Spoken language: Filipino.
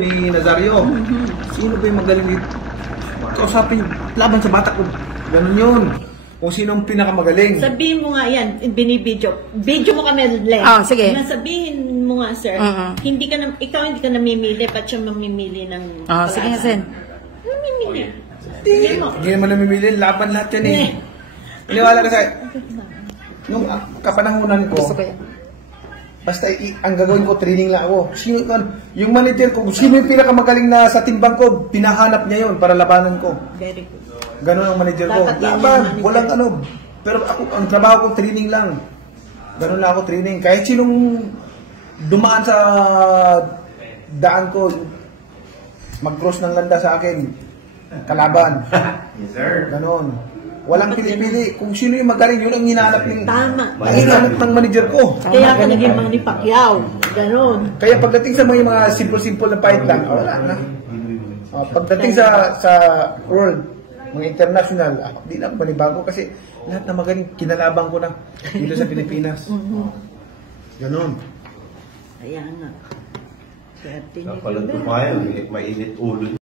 Ni Nazario, sino ba yung magaling dito? Kausapin laban sa bata ko. Ganun yun. Kung sino ang pinakamagaling. Sabihin mo nga yan, binibidyo. Video mo kami, Len. Oh, sige. Sabihin mo nga, sir, hindi ka na, ikaw hindi ka namimili, ba't siya mamimili ng Sige nga, Sen. Namimili. Hindi naman namimili. Laban lahat yan eh. Iniwala ka sa'yo. Nung kapanahunan ko, Gusto ko yan. basta ang gagawin ko, training lang ako. Sino, yung manager ko, sino yung pinakamagaling na sa timbang ko, pinahanap niya yun para labanan ko. Very good. Ganon ang manager ko. Dapat yan Laban, yung walang ano. Pero ako, ang trabaho ko, training lang. Ganon na ako, training. Kahit sinong dumaan sa daan ko, mag-cross ng landa sa akin, kalaban. Yes, sir. Ganon. Walang pili-pili. Kung sino yung magaling, yun ang hinahanap ng... Tama. Ang hinahanap ng manager ko. Kaya ka naging Manny Pacquiao. Ganon. Kaya pagdating sa mga simple-simple na fight lang, wala na. Pagdating sa world, mga international, di na manibago kasi lahat na magaling, kinalabang ko na dito sa Pilipinas. Ganon. Kaya nga. Swerte niyo. Kapag tumayo, mainit ulo.